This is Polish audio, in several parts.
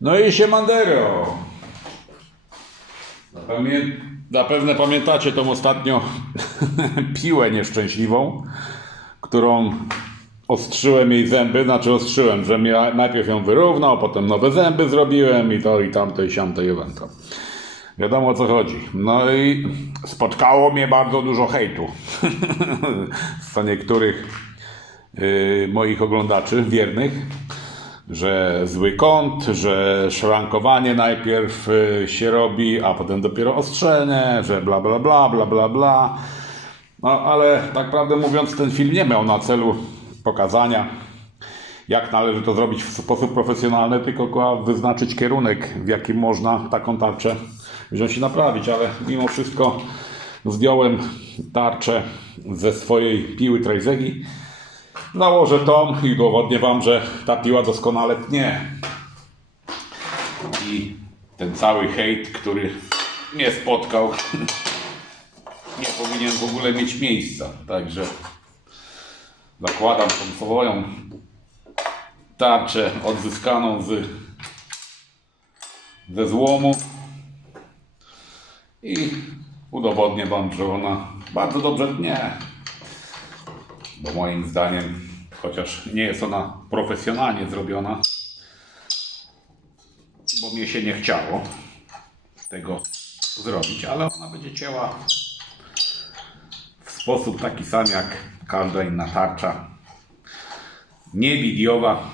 No i siemandero. Zapewne, zapewne pamiętacie tą ostatnio piłę nieszczęśliwą, którą ostrzyłem jej zęby, znaczy ostrzyłem, że ja najpierw ją wyrównał, potem nowe zęby zrobiłem i to i tamto i siamto i owęto. Wiadomo o co chodzi. No i spotkało mnie bardzo dużo hejtu z niektórych yy, moich oglądaczy wiernych, że zły kąt, że szrankowanie najpierw y, się robi, a potem dopiero ostrzenie, że bla bla bla bla bla bla. No ale tak prawdę mówiąc ten film nie miał na celu pokazania jak należy to zrobić w sposób profesjonalny, tylko wyznaczyć kierunek, w jakim można taką tarczę wziąć i naprawić, ale mimo wszystko zdjąłem tarczę ze swojej piły Trajzegi. Nałożę tą i udowodnię Wam, że ta piła doskonale tnie. I ten cały hejt, który mnie spotkał, nie powinien w ogóle mieć miejsca. Także zakładam tą swoją tarczę odzyskaną z, ze złomu i udowodnię Wam, że ona bardzo dobrze tnie. Bo moim zdaniem, chociaż nie jest ona profesjonalnie zrobiona, bo mnie się nie chciało tego zrobić, ale ona będzie cięła w sposób taki sam jak każda inna tarcza. Nie widiowa.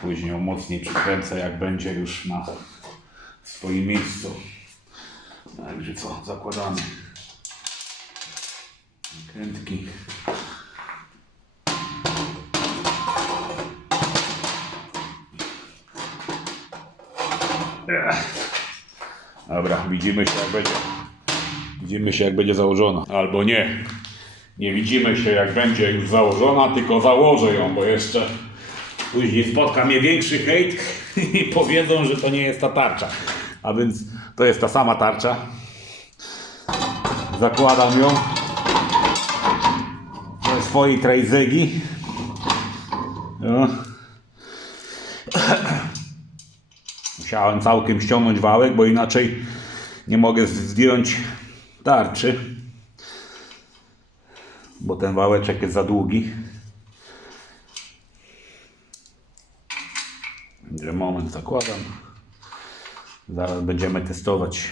Później ją mocniej przykręcę, jak będzie już na swoim miejscu. Także co, zakładamy Ech. Dobra, widzimy się jak będzie. Widzimy się jak będzie założona. Albo nie. Nie widzimy się jak będzie już założona, tylko założę ją, bo jeszcze później spotka mnie większy hejt i powiedzą, że to nie jest ta tarcza. A więc to jest ta sama tarcza. Zakładam ją swojej trajzegi. No. Musiałem całkiem ściągnąć wałek, bo inaczej nie mogę zdjąć tarczy. Bo ten wałeczek jest za długi. Że moment zakładam. Zaraz będziemy testować.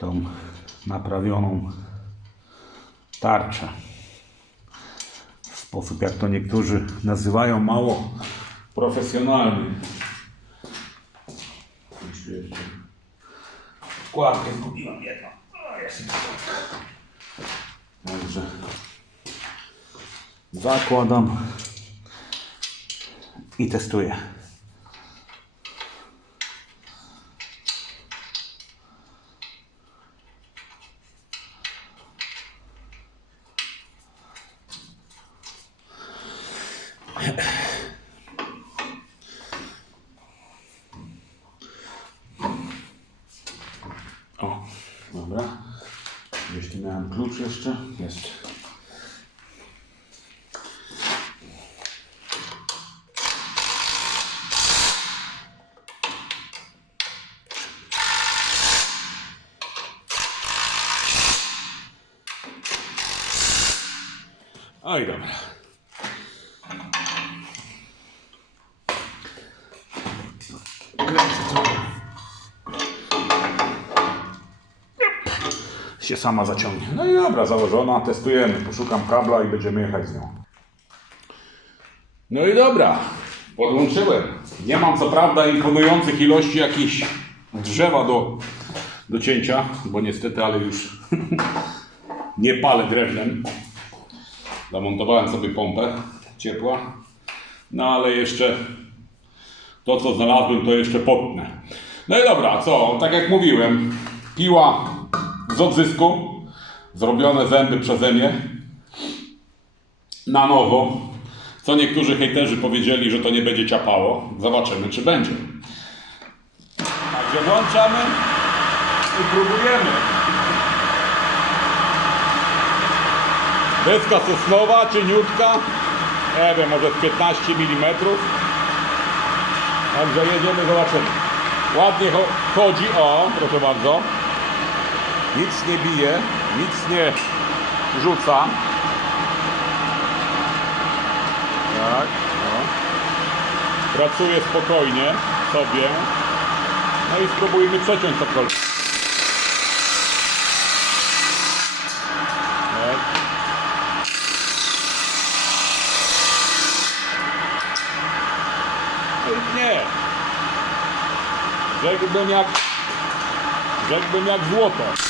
Tą naprawioną tarczę. W sposób, jak to niektórzy nazywają, mało profesjonalny. Wkładkę zgubiłem jedną. Wkładka. Także zakładam i testuję. O, dobra. Tu miałem klucz jeszcze. Jest. Oj, dobra. Się sama zaciągnie. No i dobra, założona, testujemy. Poszukam kabla i będziemy jechać z nią. No i dobra, podłączyłem. Nie mam co prawda imponujących ilości jakichś drzewa do, do cięcia, bo niestety, ale już nie palę drewnem. Zamontowałem sobie pompę ciepła. No ale jeszcze to, co znalazłem, to jeszcze potnę. No i dobra, co? Tak jak mówiłem, piła z odzysku, zrobione zęby przeze mnie na nowo. Co niektórzy hejterzy powiedzieli, że to nie będzie ciapało. Zobaczymy, czy będzie. Także włączamy i próbujemy. Deska sosnowa, cieniutka. Nie wiem, może z 15 mm. Także jedziemy, zobaczymy. Ładnie cho- chodzi, o, proszę bardzo. Nic nie bije, nic nie rzuca. Tak, no. Pracuje spokojnie sobie. No i spróbujmy przeciąć cokolwiek. Tak. No nie. Rzekłbym jak... Rzekłbym jak złoto.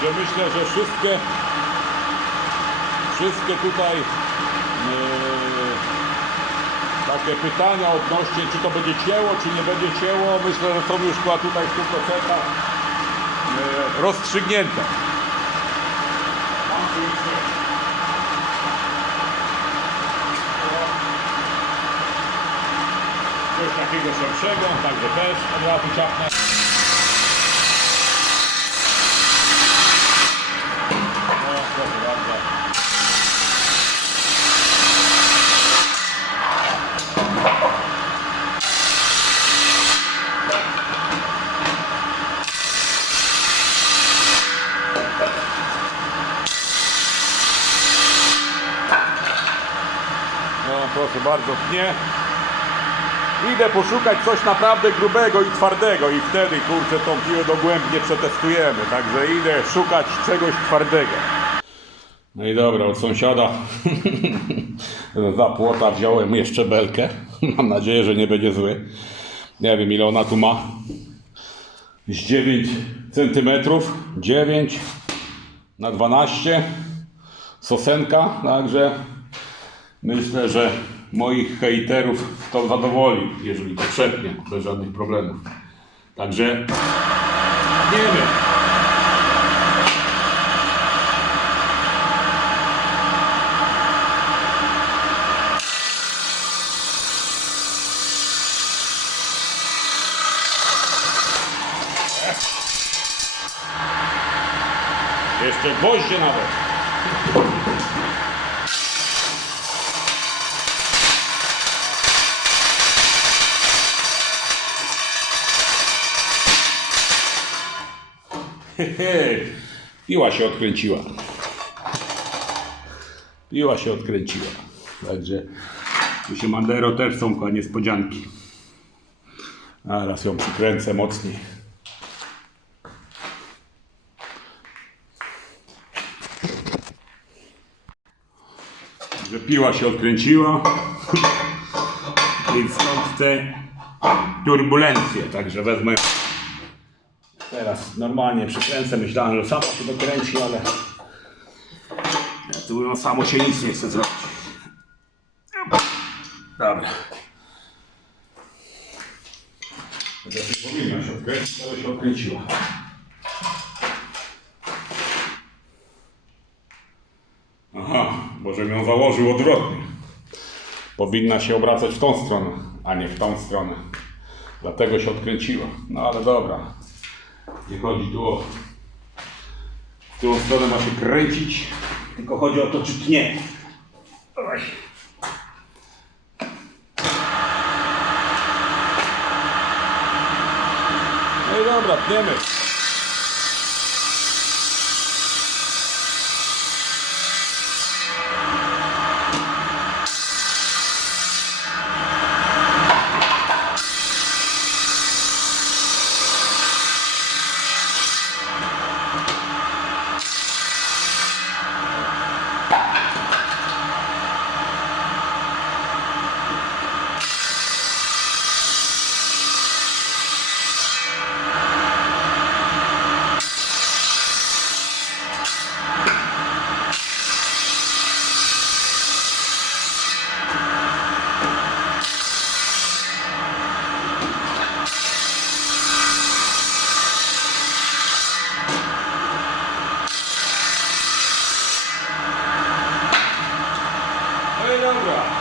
Także myślę, że wszystkie wszystkie tutaj e, takie pytania odnośnie czy to będzie cięło, czy nie będzie cięło, myślę, że są już chyba tutaj w 100% e, rozstrzygnięte. Coś takiego szerszego, także też od razu ciapnę. No, proszę bardzo. Proszę bardzo, pnie. Idę poszukać coś naprawdę grubego i twardego i wtedy, kurczę, tą piłę dogłębnie przetestujemy. Także idę szukać czegoś twardego. No i dobra, od sąsiada za płota wziąłem jeszcze belkę. Mam nadzieję, że nie będzie zły. Nie wiem ile ona tu ma. Z 9 centymetrów. 9 na 12. Sosenka, także myślę, że moich hejterów to zadowoli, jeżeli to przetnie, bez żadnych problemów. Także nie wiem. Jeszcze gwoździe nawet. Piła się odkręciła. Piła się odkręciła. Także tu się Mandero też są chyba niespodzianki. A raz ją przykręcę mocniej. Że piła się odkręciła. I stąd te turbulencje. Także wezmę Teraz normalnie przykręcę, myślałem, że samo się dokręci, ale tu no, samo się nic nie chce zrobić. Dobra. Chociaż nie powinno się odkręcić, ale się odkręciło. Aha, bo żebym ją założył odwrotnie. Powinna się obracać w tą stronę, a nie w tą stronę. Dlatego się odkręciła. No ale dobra. Nie chodzi tu o w którą stronę ma się kręcić, tylko chodzi o to, czy tnie. Oj. No i dobra, tniemy. No i dobra.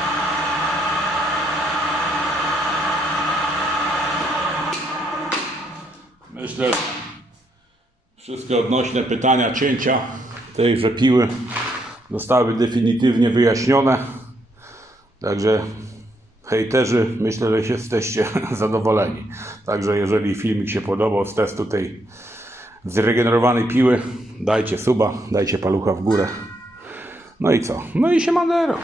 myślę, że wszystkie odnośne pytania, cięcia tejże piły zostały definitywnie wyjaśnione. Także hejterzy, myślę, że jesteście zadowoleni. Także jeżeli filmik się podobał z testu tej zregenerowanej piły, dajcie suba, dajcie palucha w górę. No i co? No i się Madero.